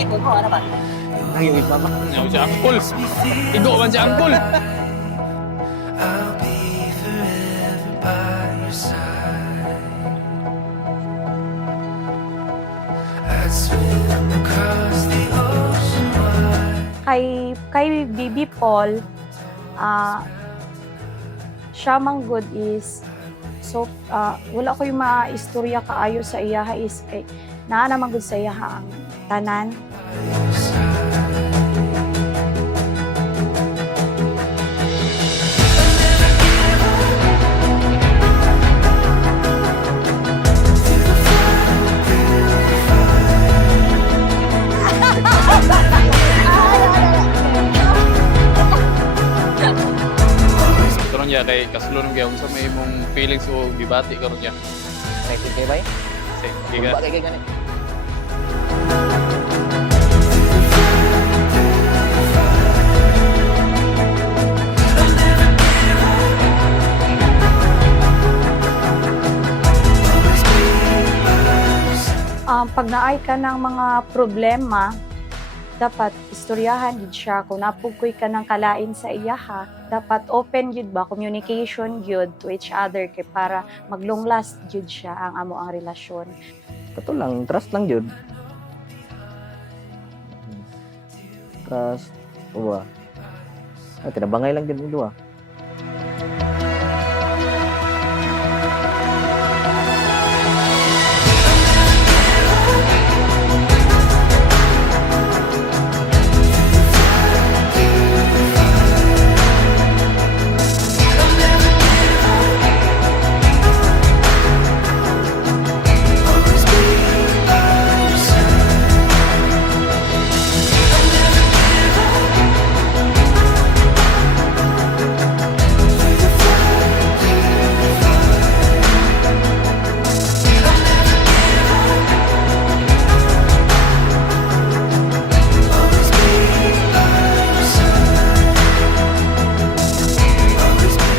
Ito mo, ano ba? Nangiwit mama. Yaw si Angkol. Igo man si Angkol. I'll be forever by your side. I'd swim across the ocean wide. Kay Bibi Paul, siya mang good is so wala ko yung maistorya kaayo sa iyaha is kay naa naman good sa iyaha ang tanan. Karon niya kay kasulon gyud sa may imong feelings o gibati karon niya. Excited kayo ba eh? Sige Ba ka. kay ganit. Pag naay ka ng mga problema, dapat istoryahan gid siya kung napugkoy ka ng kalain sa iyaha. Dapat open gid ba communication gid to each other kay para maglong last gid siya ang amo ang relasyon. Kato lang, trust lang yun. Trust. Uwa. Tinabangay lang din yung dua.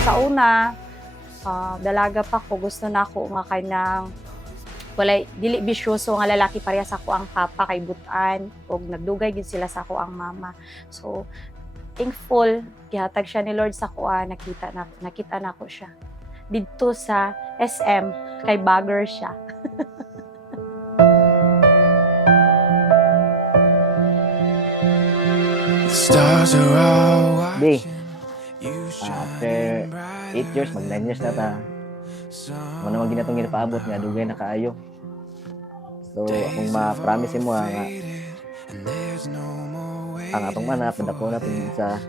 Sa una, dalaga pa ko, gusto na ako nga kay ng walay dili bisyoso nga lalaki pareha sa ako ang papa kay butan og nagdugay gid sila sa ako ang mama. So thankful gihatag siya ni Lord sa ako, nakita na ko siya didto sa SM kay bagger siya. The stars are all Di, watching you after shine 8 years, mag 9 years na ta. Ano naman ginatong ginapaabot nga, dugay na kaayo. So, akong ma-promise mo nga, and there's no more way ang atong manap, nadako natin sa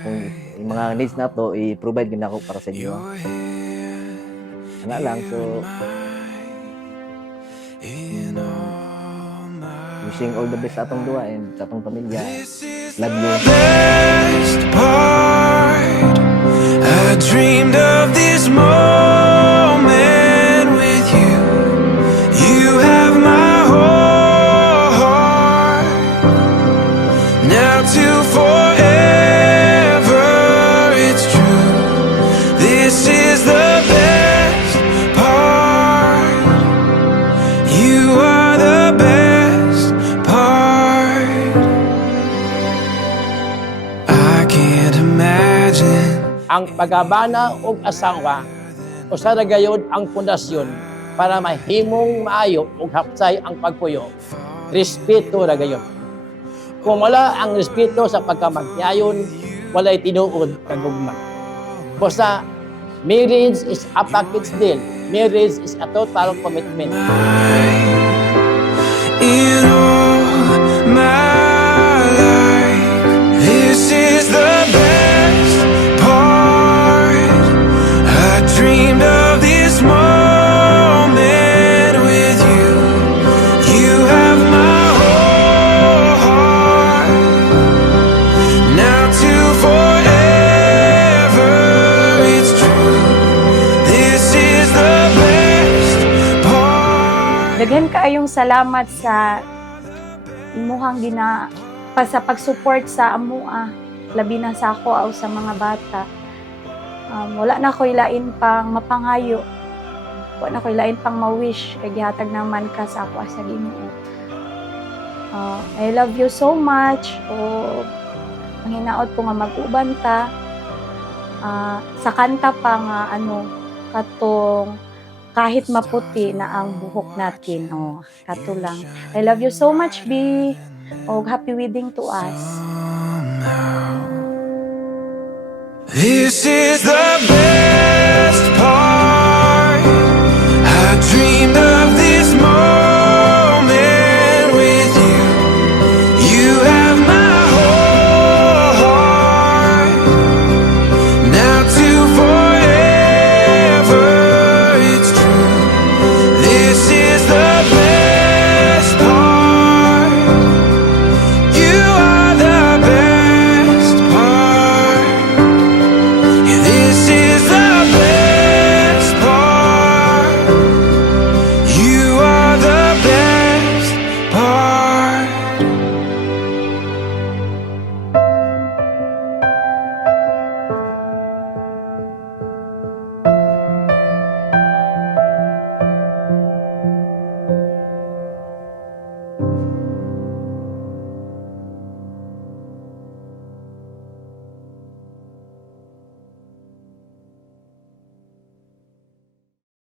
kung yung mga needs na to, i-provide din ako para sa inyo. your hand Nga lang, so, in all my wishing all the best sa atong duwa and sa atong pamilya. This is Love the you. best part. I dreamed of this moment with you. You have my whole heart. Now to forever, it's true. This is the best part. You are the best part. I can't imagine. Ang pagabana og asawa usa ra gayud ang pundasyon para mahimong maayo ug hapsay ang pagpuyo. Respeto ra gayud. Kung wala ang respeto sa pagkamagyayon, walay tinuod kag gugma. Basta marriage is a package deal. Marriage is a total commitment. In all my life, this is the best part. I dreamed of this moment with you. You have my whole heart. Now to forever, it's true. This is the best part. Daghan kaayong salamat sa imuhang sa pag-support sa amua, labi na sa ako o sa mga bata. Wala na ko ilain pang mapangayo. Wala na ko ilain pang ma-wish kay gihatag naman ka sa ako sa Ginoo. I love you so much. O, ang hinaot ko nga mag-uban ta. Sa kanta pa nga, katong kahit maputi na ang buhok natin. Kato lang. I love you so much, B. O, happy wedding to us. This is the best part.